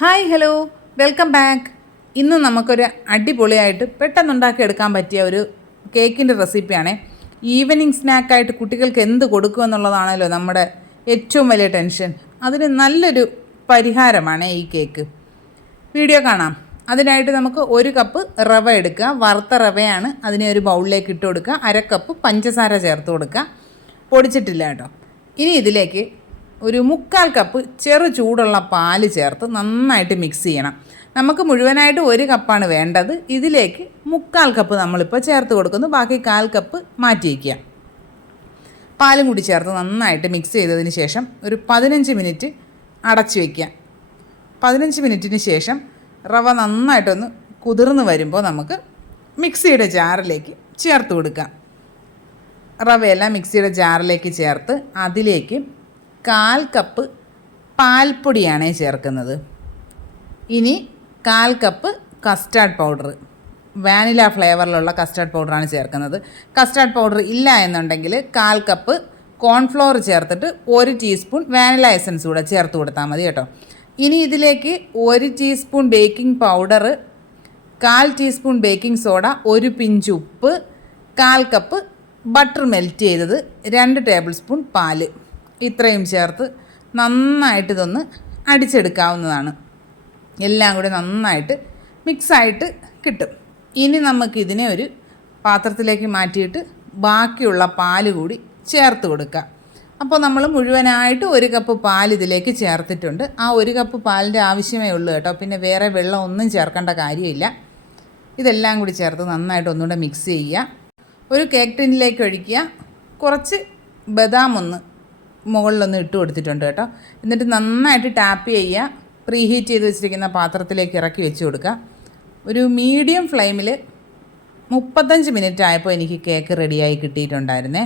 Hi hello welcome back. ഇന്ന് നമുക്കൊരു അടിപൊളിയായിട്ട് പെട്ടെന്നുണ്ടാക്കിയെടുക്കാൻ പറ്റിയ ഒരു കേക്കിൻ്റെ റെസിപ്പിയാണ്. ഈവനിങ് സ്നാക്കായിട്ട് കുട്ടികൾക്ക് എന്ത് കൊടുക്കുമെന്നുള്ളതാണല്ലോ നമ്മുടെ ഏറ്റവും വലിയ ടെൻഷൻ. അതിന് നല്ലൊരു പരിഹാരമാണ് ഈ കേക്ക്. വീഡിയോ കാണാം. അതിനായിട്ട് നമുക്ക് 1 കപ്പ് റവ എടുക്കുക. വറുത്ത റവയാണ്. അതിനെ ഒരു ബൗളിലേക്ക് ഇട്ട് കൊടുക്കുക. 1/2 കപ്പ് പഞ്ചസാര ചേർത്ത് കൊടുക്കുക. പൊടിച്ചിട്ടില്ല കേട്ടോ. ഇനി ഇതിലേക്ക് ഒരു 1/4 കപ്പ് ചെറു ചൂടുള്ള പാല് ചേർത്ത് നന്നായിട്ട് മിക്സ് ചെയ്യണം. നമുക്ക് മുഴുവനായിട്ട് 1 കപ്പാണ് വേണ്ടത്. ഇതിലേക്ക് 1/4 കപ്പ് നമ്മളിപ്പോൾ ചേർത്ത് കൊടുക്കുന്നു. ബാക്കി 1/4 കപ്പ് മാറ്റി വയ്ക്കുക. പാലും കൂടി ചേർത്ത് നന്നായിട്ട് മിക്സ് ചെയ്തതിന് ശേഷം ഒരു 15 മിനിറ്റ് അടച്ചു വയ്ക്കുക. 15 മിനിറ്റിന് ശേഷം റവ നന്നായിട്ടൊന്ന് കുതിർന്ന് വരുമ്പോൾ നമുക്ക് മിക്സിയുടെ ജാറിലേക്ക് ചേർത്ത് കൊടുക്കാം. റവയെല്ലാം മിക്സിയുടെ ജാറിലേക്ക് ചേർത്ത് അതിലേക്ക് 1/4 കപ്പ് പാൽപ്പൊടിയാണ് ചേർക്കുന്നത്. ഇനി 1/4 കപ്പ് കസ്റ്റാർഡ് പൗഡർ, വാനില ഫ്ലേവറിലുള്ള കസ്റ്റാർഡ് പൗഡറാണ് ചേർക്കുന്നത്. കസ്റ്റാർഡ് പൗഡർ ഇല്ല എന്നുണ്ടെങ്കിൽ 1/4 കപ്പ് കോൺഫ്ലോർ ചേർത്തിട്ട് 1 ടീസ്പൂൺ വാനില എസൻസ് കൂടെ ചേർത്ത് കൊടുത്താൽ മതി കേട്ടോ. ഇനി ഇതിലേക്ക് 1 teaspoon baking powder, 1/4 teaspoon baking soda, 1 pinch ഉപ്പ്, 1/4 കപ്പ് ബട്ടർ മെൽറ്റ് ചെയ്തത്, 2 ടേബിൾ സ്പൂൺ പാല്, ഇത്രയും ചേർത്ത് നന്നായിട്ട് ഇതൊന്ന് അടിച്ചെടുക്കാവുന്നതാണ്. എല്ലാം കൂടി നന്നായിട്ട് മിക്സായിട്ട് കിട്ടും. ഇനി നമുക്കിതിനെ ഒരു പാത്രത്തിലേക്ക് മാറ്റിയിട്ട് ബാക്കിയുള്ള പാല് കൂടി ചേർത്ത് കൊടുക്കാം. അപ്പോൾ നമ്മൾ മുഴുവനായിട്ട് 1 കപ്പ് പാൽ ഇതിലേക്ക് ചേർത്തിട്ടുണ്ട്. ആ 1 കപ്പ് പാലിൻ്റെ ആവശ്യമേ ഉള്ളൂ കേട്ടോ. പിന്നെ വേറെ വെള്ളം ഒന്നും ചേർക്കേണ്ട കാര്യമില്ല. ഇതെല്ലാം കൂടി ചേർത്ത് നന്നായിട്ട് ഒന്നുകൂടെ മിക്സ് ചെയ്യുക. ഒരു കേക്ക് ടിന്നിലേക്ക് ഒഴിക്കുക. കുറച്ച് ബദാം ഒന്ന് മുകളിലൊന്ന് ഇട്ട് കൊടുത്തിട്ടുണ്ട് കേട്ടോ. എന്നിട്ട് നന്നായിട്ട് ടാപ്പ് ചെയ്യുക. പ്രീ ഹീറ്റ് ചെയ്ത് വെച്ചിരിക്കുന്ന പാത്രത്തിലേക്ക് ഇറക്കി വെച്ച് കൊടുക്കുക. ഒരു മീഡിയം ഫ്ലെയിമിൽ 35 മിനിറ്റ് ആയപ്പോൾ എനിക്ക് കേക്ക് റെഡിയായി കിട്ടിയിട്ടുണ്ടായിരുന്നേ.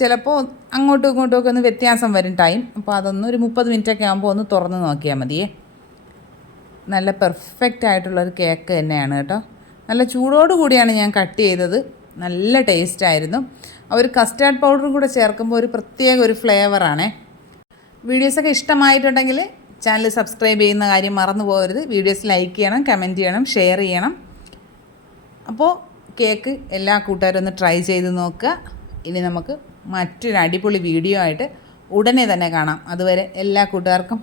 ചിലപ്പോൾ അങ്ങോട്ടും ഇങ്ങോട്ടും ഒക്കെ ഒന്ന് വ്യത്യാസം വരും ടൈം. അപ്പോൾ അതൊന്ന് ഒരു 30 മിനിറ്റൊക്കെ ആകുമ്പോൾ ഒന്ന് തുറന്ന് നോക്കിയാൽ മതിയേ. നല്ല പെർഫെക്റ്റ് ആയിട്ടുള്ളൊരു കേക്ക് തന്നെയാണ് കേട്ടോ. നല്ല ചൂടോട് കൂടിയാണ് ഞാൻ കട്ട് ചെയ്തത്. നല്ല ടേസ്റ്റായിരുന്നു. ഒരു കസ്റ്റാർഡ് പൗഡറും കൂടെ ചേർക്കുമ്പോൾ ഒരു പ്രത്യേക ഒരു ഫ്ലേവറാണേ. വീഡിയോസൊക്കെ ഇഷ്ടമായിട്ടുണ്ടെങ്കിൽ ചാനൽ സബ്സ്ക്രൈബ് ചെയ്യുന്ന കാര്യം മറന്നു പോകരുത്. വീഡിയോസ് ലൈക്ക് ചെയ്യണം, കമൻറ്റ് ചെയ്യണം, ഷെയർ ചെയ്യണം. അപ്പോൾ കേക്ക് എല്ലാ കൂട്ടുകാരും ഒന്ന് ട്രൈ ചെയ്ത് നോക്കുക. ഇനി നമുക്ക് മറ്റൊരു അടിപൊളി വീഡിയോ ആയിട്ട് ഉടനെ തന്നെ കാണാം. അതുവരെ എല്ലാ കൂട്ടുകാർക്കും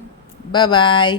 ബൈ.